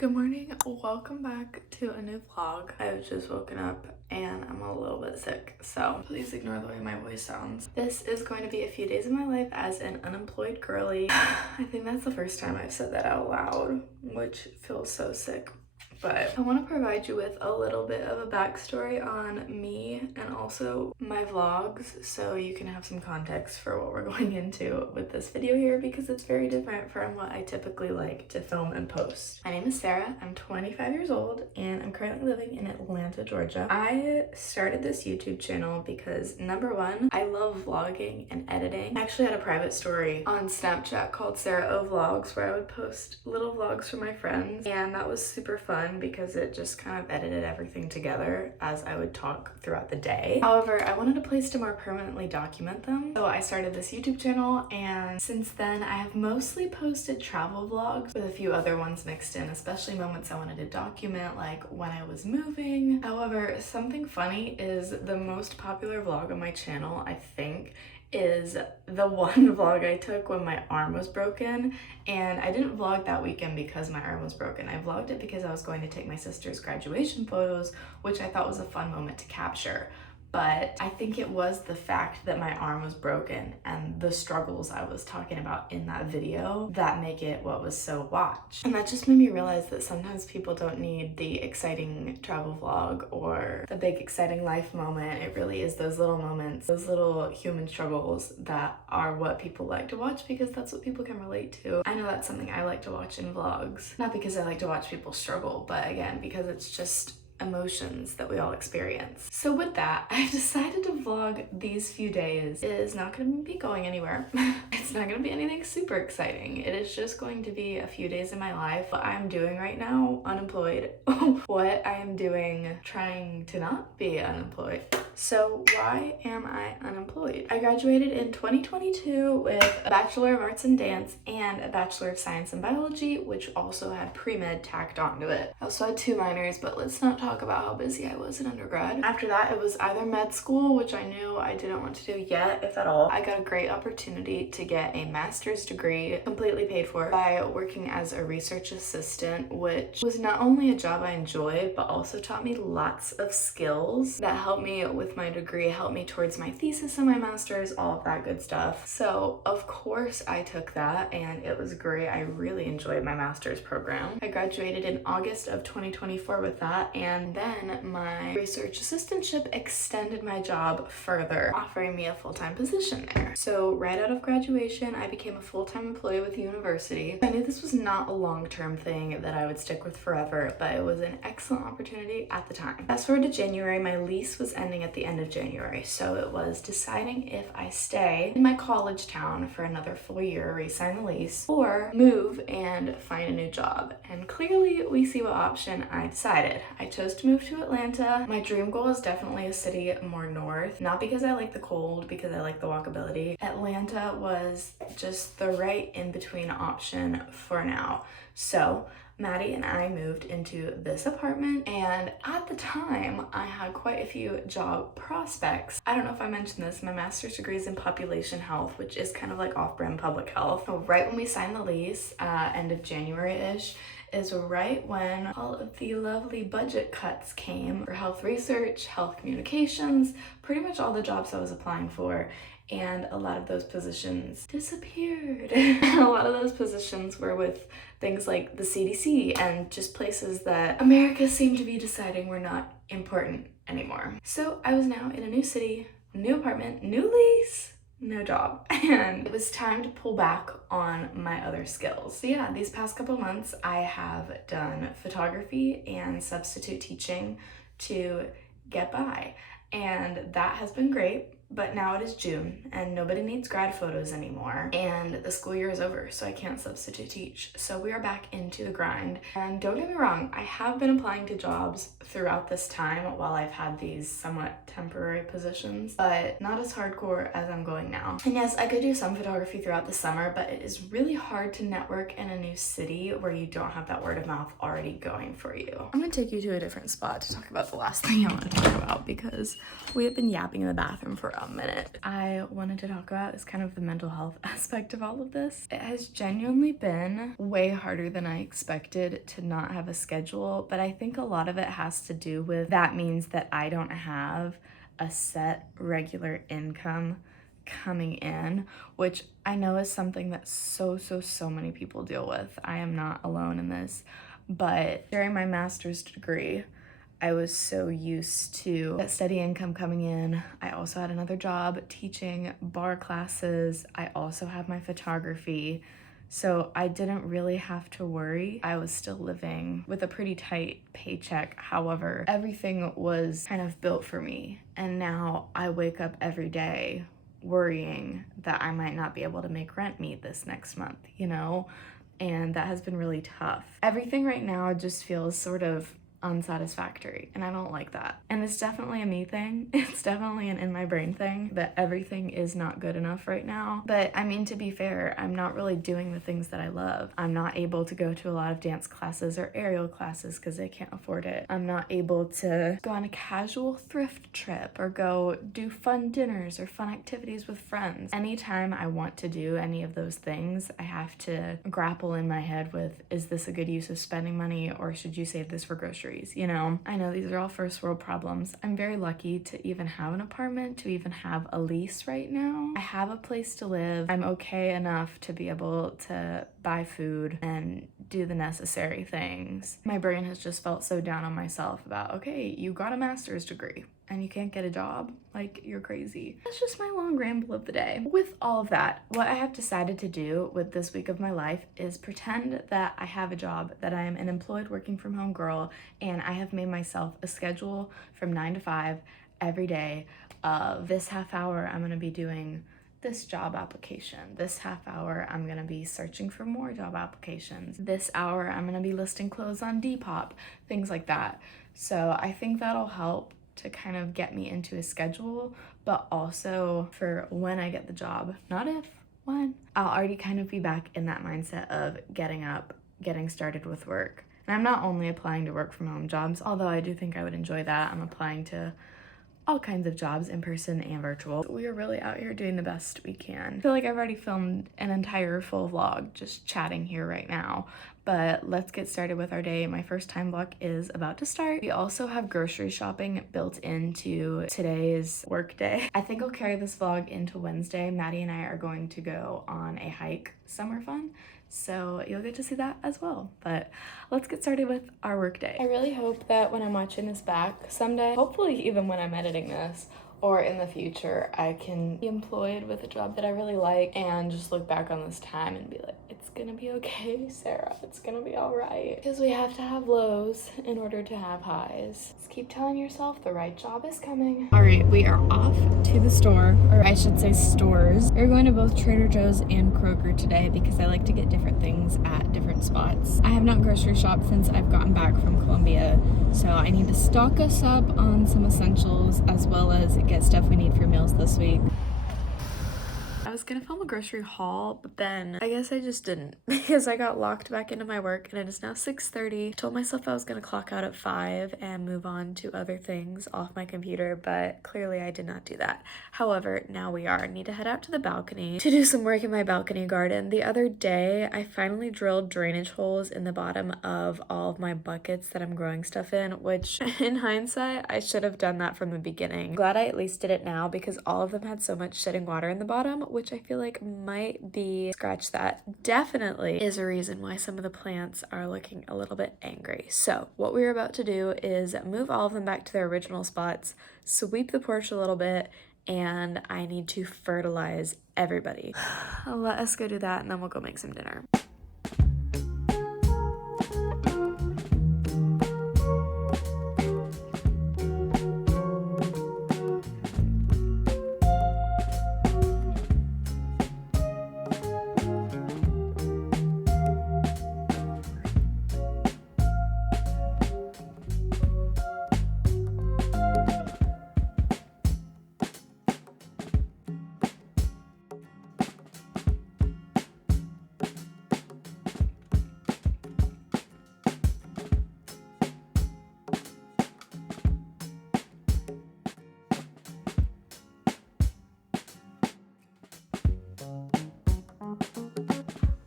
Good morning, welcome back to a new vlog. I've just woken up and I'm a little bit sick, so please ignore the way my voice sounds. This is going to be a few days of my life as an unemployed girly. I think that's the first time I've said that out loud, which feels so sick. But I want to provide you with a little bit of a backstory on me and also my vlogs so you can have some context for what we're going into with this video here, because it's very different from what I typically like to film and post. My name is Sarah, I'm 25 years old, and I'm currently living in Atlanta, Georgia. I started this YouTube channel because number one, I love vlogging and editing. I actually had a private story on Snapchat called Sarah O Vlogs where I would post little vlogs for my friends, and that was super fun because it just kind of edited everything together as I would talk throughout the day. However, I wanted a place to more permanently document them, so I started this YouTube channel, and since then I have mostly posted travel vlogs with a few other ones mixed in, especially moments I wanted to document, like when I was moving. However, something funny is the most popular vlog on my channel, I think, is the one vlog I took when my arm was broken. And I didn't vlog that weekend because my arm was broken. I vlogged it because I was going to take my sister's graduation photos, which I thought was a fun moment to capture. But I think it was the fact that my arm was broken and the struggles I was talking about in that video that make it what was so watched. And that just made me realize that sometimes people don't need the exciting travel vlog or the big exciting life moment. It really is those little moments, those little human struggles that are what people like to watch, because that's what people can relate to. I know that's something I like to watch in vlogs. Not because I like to watch people struggle, but again, because it's just emotions that we all experience. So with that, I've decided to vlog these few days. It is not going to be going anywhere. It's not going to be anything super exciting. It is just going to be a few days in my life. What I'm doing right now, unemployed. What I am doing trying to not be unemployed. So why am I unemployed? I graduated in 2022 with a Bachelor of Arts in Dance and a Bachelor of Science in Biology, which also had pre-med tacked onto it. I also had 2 minors, but let's not talk about how busy I was in undergrad. After that, it was either med school, which I knew I didn't want to do yet, if at all. I got a great opportunity to get a master's degree completely paid for by working as a research assistant, which was not only a job I enjoyed, but also taught me lots of skills that helped me with my degree, helped me towards my thesis and my master's, all of that good stuff. So of course I took that and it was great. I really enjoyed my master's program. I graduated in August of 2024 with that, and then my research assistantship extended my job further, offering me a full-time position there. So right out of graduation, I became a full-time employee with the university. I knew this was not a long-term thing that I would stick with forever, but it was an excellent opportunity at the time. Fast forward to January, my lease was ending at the end of January, so it was deciding if I stay in my college town for another full year, re-sign the lease, or move and find a new job. And clearly we see what option I decided. I chose to move to Atlanta. My dream goal is definitely a city more north, not because I like the cold, because I like the walkability. Atlanta was just the right in-between option for now. So Maddie and I moved into this apartment, and at the time I had quite a few job prospects. I don't know if I mentioned this, my master's degree is in population health, which is kind of like off-brand public health. So right when we signed the lease, end of January-ish, is right when all of the lovely budget cuts came for health research, health communications, pretty much all the jobs I was applying for. And a lot of those positions disappeared. A lot of those positions were with things like the CDC and just places that America seemed to be deciding were not important anymore. So I was now in a new city, new apartment, new lease, no job, and it was time to pull back on my other skills. So yeah, these past couple months I have done photography and substitute teaching to get by, and that has been great. But now it is June and nobody needs grad photos anymore, and the school year is over, so I can't substitute teach. So we are back into the grind. And don't get me wrong, I have been applying to jobs throughout this time while I've had these somewhat temporary positions, but not as hardcore as I'm going now. And yes, I could do some photography throughout the summer, but it is really hard to network in a new city where you don't have that word of mouth already going for you. I'm gonna take you to a different spot to talk about the last thing I want to talk about, because we have been yapping in the bathroom for a minute. I wanted to talk about is kind of the mental health aspect of all of this. It has genuinely been way harder than I expected to not have a schedule, but I think a lot of it has to do with that means that I don't have a set regular income coming in, which I know is something that so many people deal with. I am not alone in this, but during my master's degree, I was so used to that steady income coming in. I also had another job teaching bar classes. I also have my photography. So I didn't really have to worry. I was still living with a pretty tight paycheck. However, everything was kind of built for me. And now I wake up every day worrying that I might not be able to make rent meet this next month, you know? And that has been really tough. Everything right now just feels sort of unsatisfactory, and I don't like that. And it's definitely a me thing. It's definitely an in my brain thing that everything is not good enough right now. But I mean, to be fair, I'm not really doing the things that I love. I'm not able to go to a lot of dance classes or aerial classes because I can't afford it. I'm not able to go on a casual thrift trip or go do fun dinners or fun activities with friends. Anytime I want to do any of those things, I have to grapple in my head with, is this a good use of spending money, or should you save this for groceries? You know, I know these are all first world problems. I'm very lucky to even have an apartment, to even have a lease right now. I have a place to live. I'm okay enough to be able to buy food and do the necessary things. My brain has just felt so down on myself about, okay, you got a master's degree and you can't get a job, like, you're crazy. That's just my long ramble of the day. With all of that, what I have decided to do with this week of my life is pretend that I have a job, that I am an employed working from home girl, and I have made myself a schedule from 9 to 5 every day of this half hour I'm gonna be doing this job application. This half hour, I'm gonna be searching for more job applications. This hour, I'm gonna be listing clothes on Depop, things like that. So I think that'll help to kind of get me into a schedule, but also for when I get the job, not if, when, I'll already kind of be back in that mindset of getting up, getting started with work. And I'm not only applying to work from home jobs, although I do think I would enjoy that. I'm applying to all kinds of jobs, in person and virtual. We are really out here doing the best we can. I feel like I've already filmed an entire full vlog just chatting here right now, but let's get started with our day. My first time vlog is about to start. We also have grocery shopping built into today's work day. I think I'll carry this vlog into Wednesday. Maddie and I are going to go on a hike, summer fun, so you'll get to see that as well. But let's get started with our work day. I really hope that when I'm watching this back someday, hopefully even when I'm editing this or in the future, I can be employed with a job that I really like and just look back on this time and be like, it's gonna be okay, Sarah, it's gonna be all right. Because we have to have lows in order to have highs. Just keep telling yourself the right job is coming. All right, we are off to the store, or I should say stores. We're going to both Trader Joe's and Kroger today because I like to get different things at different spots. I have not grocery shopped since I've gotten back from Colombia, so I need to stock us up on some essentials as well as get stuff we need for meals this week. I was gonna film a grocery haul, but then I guess I just didn't because I got locked back into my work and it is now 6:30. Told myself I was gonna clock out at 5 and move on to other things off my computer, but clearly I did not do that. However, now we are. I need to head out to the balcony to do some work in my balcony garden. The other day, I finally drilled drainage holes in the bottom of all of my buckets that I'm growing stuff in, which in hindsight, I should have done that from the beginning. Glad I at least did it now because all of them had so much sitting water in the bottom, which I feel like might be, scratch that, definitely is a reason why some of the plants are looking a little bit angry. So what we're about to do is move all of them back to their original spots, sweep the porch a little bit, and I need to fertilize everybody. Let us go do that and then we'll go make some dinner.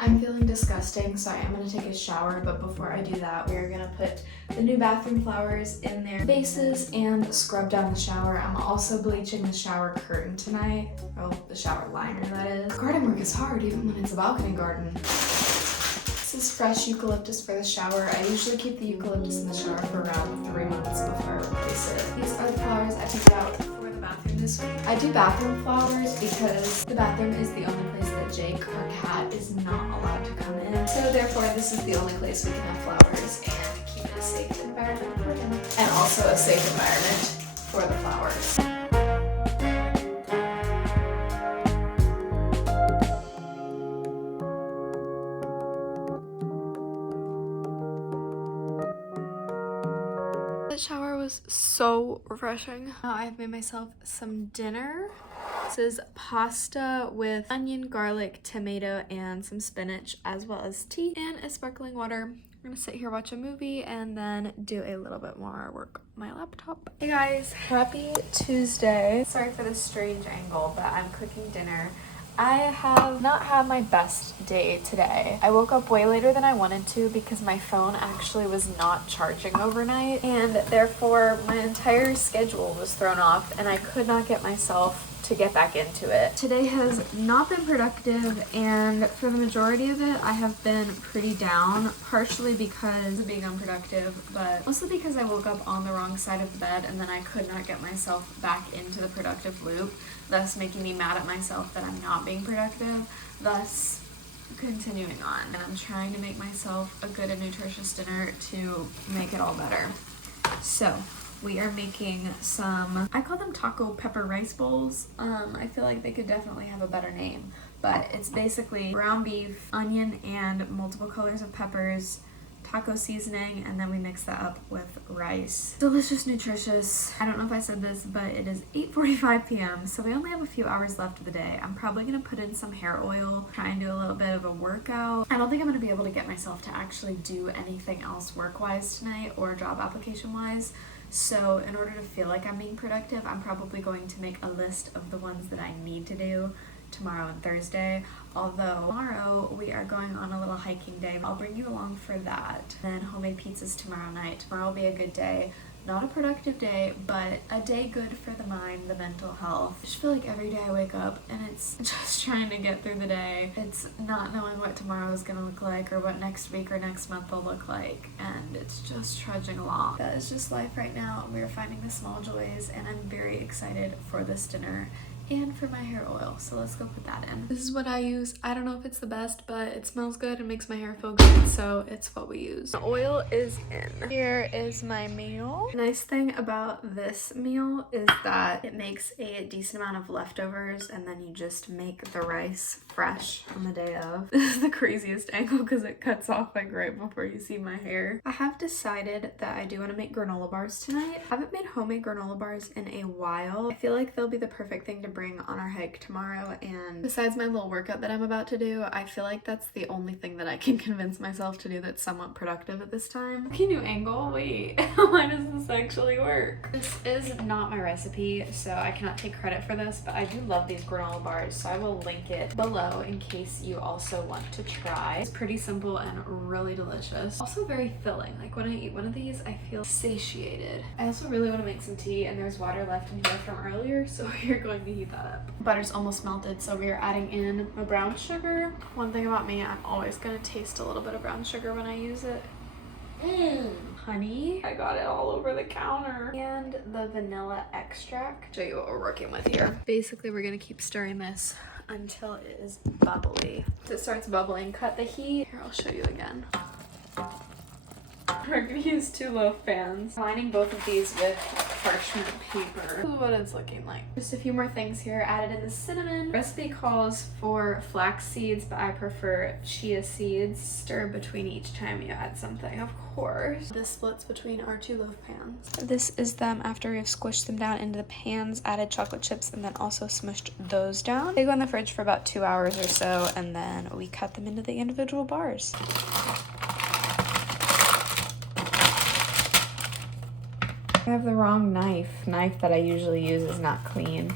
I'm feeling disgusting, so I am gonna take a shower, but before I do that, we are gonna put the new bathroom flowers in their vases and scrub down the shower. I'm also bleaching the shower curtain tonight. Oh, the shower liner, that is. Garden work is hard, even when it's a balcony garden. This is fresh eucalyptus for the shower. I usually keep the eucalyptus in the shower for around 3 months before I replace it. These are the flowers I took out for the bathroom this week. I do bathroom flowers because the bathroom is the only place that Jake, our cat, is not allowed to come in. So therefore, this is the only place we can have flowers and keep it a safe environment for him. And also a safe environment for the flowers. The shower was so refreshing. Now I've made myself some dinner. This is pasta with onion, garlic, tomato, and some spinach, as well as tea and a sparkling water. I'm gonna sit here, watch a movie, and then do a little bit more work on my laptop. Hey guys, happy Tuesday. Sorry for this strange angle, but I'm cooking dinner. I have not had my best day today. I woke up way later than I wanted to because my phone actually was not charging overnight, and therefore my entire schedule was thrown off and I could not get myself to get back into it. Today has not been productive, and for the majority of it I have been pretty down, partially because of being unproductive, but mostly because I woke up on the wrong side of the bed and then I could not get myself back into the productive loop, thus making me mad at myself that I'm not being productive, thus continuing on. And I'm trying to make myself a good and nutritious dinner to make it all better. So we are making some, I call them taco pepper rice bowls. I feel like they could definitely have a better name, but it's basically ground beef, onion, and multiple colors of peppers, taco seasoning, and then we mix that up with rice. Delicious, nutritious. I don't know if I said this, but it is 8:45 p.m. so we only have a few hours left of the day. I'm probably gonna put in some hair oil, try and do a little bit of a workout. I don't think I'm gonna be able to get myself to actually do anything else work-wise tonight or job application-wise. So in order to feel like I'm being productive, I'm probably going to make a list of the ones that I need to do tomorrow and Thursday. Although tomorrow we are going on a little hiking day. I'll bring you along for that. Then homemade pizzas tomorrow night. Tomorrow will be a good day. Not a productive day, but a day good for the mind, the mental health. I just feel like every day I wake up and it's just trying to get through the day. It's not knowing what tomorrow is gonna look like or what next week or next month will look like, and it's just trudging along. That is just life right now, and we are finding the small joys, and I'm very excited for this dinner and for my hair oil, so let's go put that in. This is what I use. I don't know if it's the best, but it smells good and makes my hair feel good, so it's what we use. The oil is in. Here is my meal. The nice thing about this meal is that it makes a decent amount of leftovers, and then you just make the rice fresh on the day of. This is the craziest angle because it cuts off like right before you see my hair. I have decided that I do want to make granola bars tonight. I haven't made homemade granola bars in a while. I feel like they'll be the perfect thing to bring on our hike tomorrow, and besides my little workout that I'm about to do, I feel like that's the only thing that I can convince myself to do that's somewhat productive at this time. Can you angle? Wait, why does this actually work? This is not my recipe, so I cannot take credit for this, but I do love these granola bars, so I will link it below in case you also want to try. It's pretty simple and really delicious. Also very filling. Like when I eat one of these, I feel satiated. I also really want to make some tea, and there's water left in here from earlier, so we're going to heat that up. Butter's almost melted, so we are adding in my brown sugar. One thing about me, I'm always gonna taste a little bit of brown sugar when I use it. Honey, I got it all over the counter. And the vanilla extract. Show you what we're working with here. Basically, we're gonna keep stirring this until it is bubbly. If it starts bubbling, cut the heat. Here, I'll show you again. We're gonna use 2 loaf pans. Lining both of these with parchment paper. This is what it's looking like. Just a few more things here. Added in the cinnamon. Recipe calls for flax seeds, but I prefer chia seeds. Stir between each time you add something, of course. This splits between our 2 loaf pans. This is them after we've squished them down into the pans, added chocolate chips, and then also smushed those down. They go in the fridge for about 2 hours or so, and then we cut them into the individual bars. I have the wrong knife. Knife that I usually use is not clean,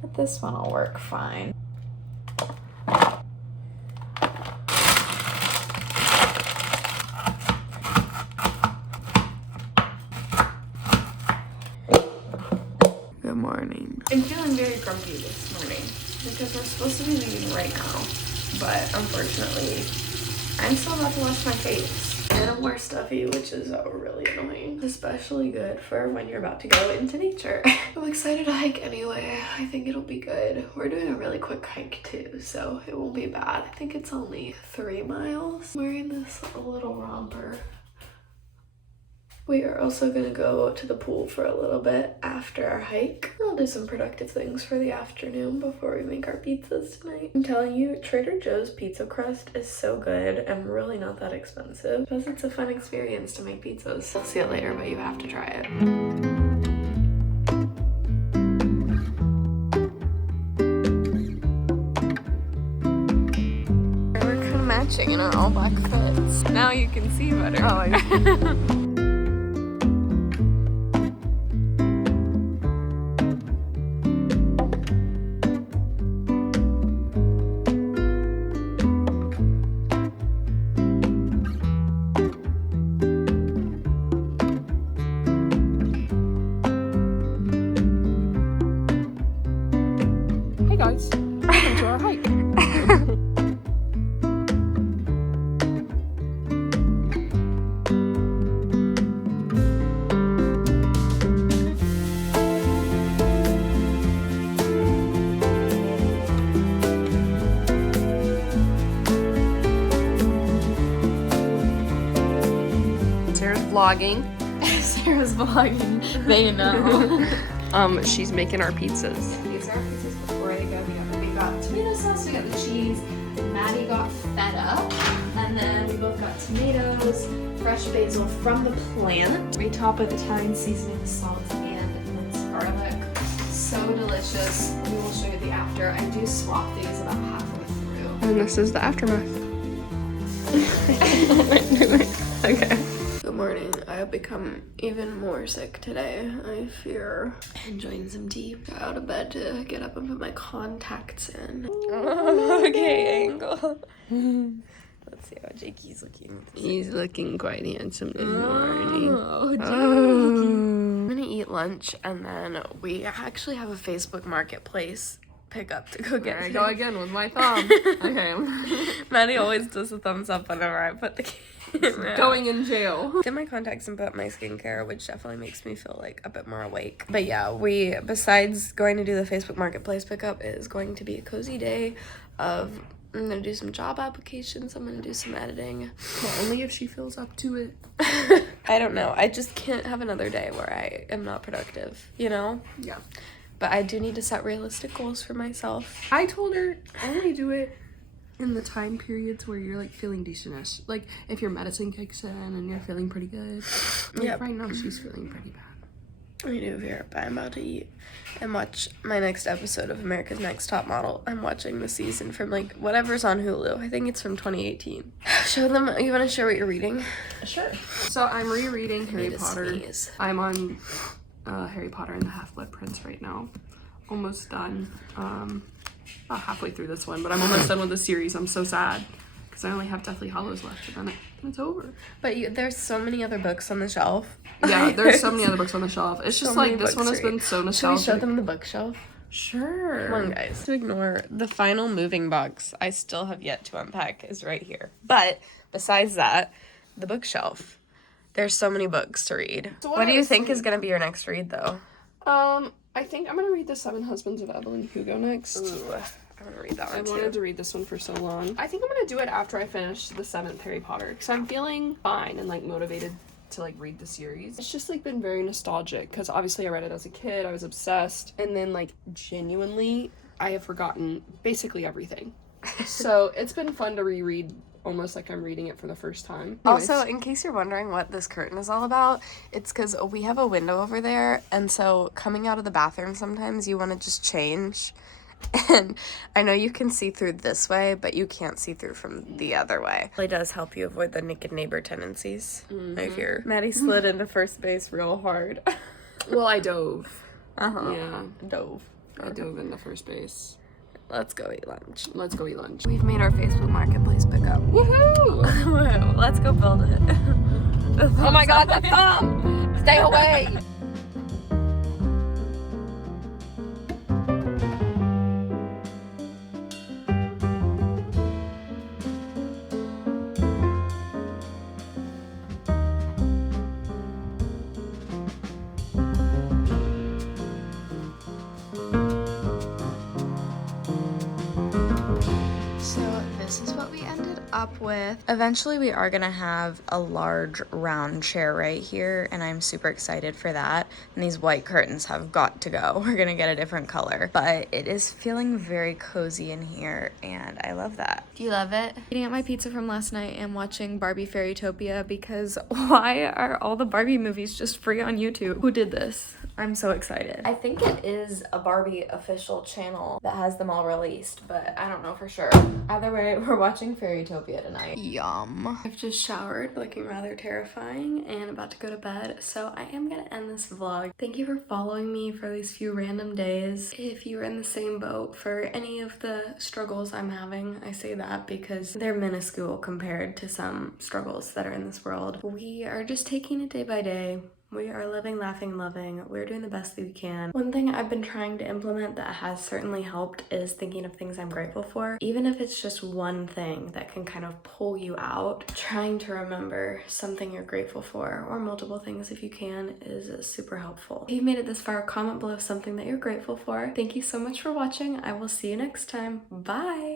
but this one will work fine. grumpy this morning because we're supposed to be leaving right now, but unfortunately I'm still about to wash my face. And I'm more stuffy, which is really annoying. Especially good for when you're about to go into nature. I'm excited to hike anyway. I think it'll be good. We're doing a really quick hike too, so it won't be bad. I think it's only 3 miles. I'm wearing this little romper. We are also gonna go to the pool for a little bit after our hike. I'll do some productive things for the afternoon before we make our pizzas tonight. I'm telling you, Trader Joe's pizza crust is so good and really not that expensive. Plus it's a fun experience to make pizzas. I'll see it later, but you have to try it. We're kind of matching in our all black fits. Now you can see better. Oh, I see. Guys, welcome to our hike. Sarah's vlogging. Sarah's vlogging. They know. She's making our pizzas. These are our pizzas before they go. We got tomato sauce, we got the cheese, Maddie got feta, and then we both got tomatoes, fresh basil from the plant. We top with Italian seasoning, salt, and minced garlic. So delicious. We will show you the after. I do swap these about halfway through. And this is the aftermath. Okay. Good morning. I have become even more sick today. I fear enjoying some tea. Got out of bed to get up and put my contacts in. Okay, angle. Let's see how Jakey's looking. He's looking quite handsome this morning. Oh, I'm gonna eat lunch and then we actually have a Facebook Marketplace pickup to go get. There I go again with my thumb. Okay. Maddie always does a thumbs up whenever I put the camera. Going in jail. Did my contacts and put my skincare, which definitely makes me feel like a bit more awake. But yeah, we, besides going to do the Facebook Marketplace pickup, it is going to be a cozy day of, I'm gonna do some job applications, I'm gonna do some editing. Well, only if she feels up to it. I don't know, I just can't have another day where I am not productive, you know? Yeah. But I do need to set realistic goals for myself. I told her only do it in the time periods where you're like feeling decentish. Like if your medicine kicks in and you're feeling pretty good. Like right now she's feeling pretty bad. I do here, but I'm about to eat and watch my next episode of America's Next Top Model. I'm watching the season from like whatever's on Hulu. I think it's from 2018. Show them. You want to share what you're reading? Sure. So I'm rereading Harry Potter. Sneeze. I'm on Harry Potter and the Half-Blood Prince right now. Almost done. About halfway through this one, but I'm almost done with the series. I'm so sad because I only have Deathly Hallows left and then it's over. But there's so many other books on the shelf. Yeah, there's so many other books on the shelf. It's just So like many this one books has to been so Should we nostalgic. show them the bookshelf? Sure. Come on, guys. To ignore the final moving box I still have yet to unpack is right here. But besides that, the bookshelf. There's so many books to read. So what do you think is going to be your next read, though? I think I'm gonna read The Seven Husbands of Evelyn Hugo next. Ooh, I'm gonna read that one I too. wanted to read this one for so long. I think I'm gonna do it after I finish the 7th Harry Potter because I'm feeling fine and like motivated to like read the series. It's just like been very nostalgic because obviously I read it as a kid, I was obsessed, and then like genuinely I have forgotten basically everything. So it's been fun to reread, almost like I'm reading it for the first time. Anyways. Also, in case you're wondering what this curtain is all about, it's because we have a window over there, and so coming out of the bathroom sometimes you want to just change. And I know you can see through this way, but you can't see through from the other way. It really does help you avoid the naked neighbor tendencies. I fear. Maddie slid into first base real hard. Well, I dove. Uh-huh. Yeah. Dove. I dove into first base. Let's go eat lunch. Let's go eat lunch. We've made our Facebook Marketplace pickup. Woohoo! Let's go build it. Oh my god, the thumb! Stay away! up with. Eventually we are gonna have a large round chair right here, and I'm super excited for that. And these white curtains have got to go. We're gonna get a different color, but it is feeling very cozy in here and I love that. Do you love it? Eating up my pizza from last night and watching Barbie Fairytopia because why are all the Barbie movies just free on YouTube? Who did this? I'm so excited. I think it is a Barbie official channel that has them all released, but I don't know for sure. Either way, we're watching Fairytopia tonight. Yum. I've just showered, looking rather terrifying, and about to go to bed, so I am gonna end this vlog. Thank you for following me for these few random days. If you're in the same boat for any of the struggles I'm having, I say that because they're minuscule compared to some struggles that are in this world. We are just taking it day by day. We are living, laughing, loving. We're doing the best that we can. One thing I've been trying to implement that has certainly helped is thinking of things I'm grateful for. Even if it's just one thing that can kind of pull you out, trying to remember something you're grateful for, or multiple things if you can, is super helpful. If you've made it this far, comment below something that you're grateful for. Thank you so much for watching. I will see you next time. Bye!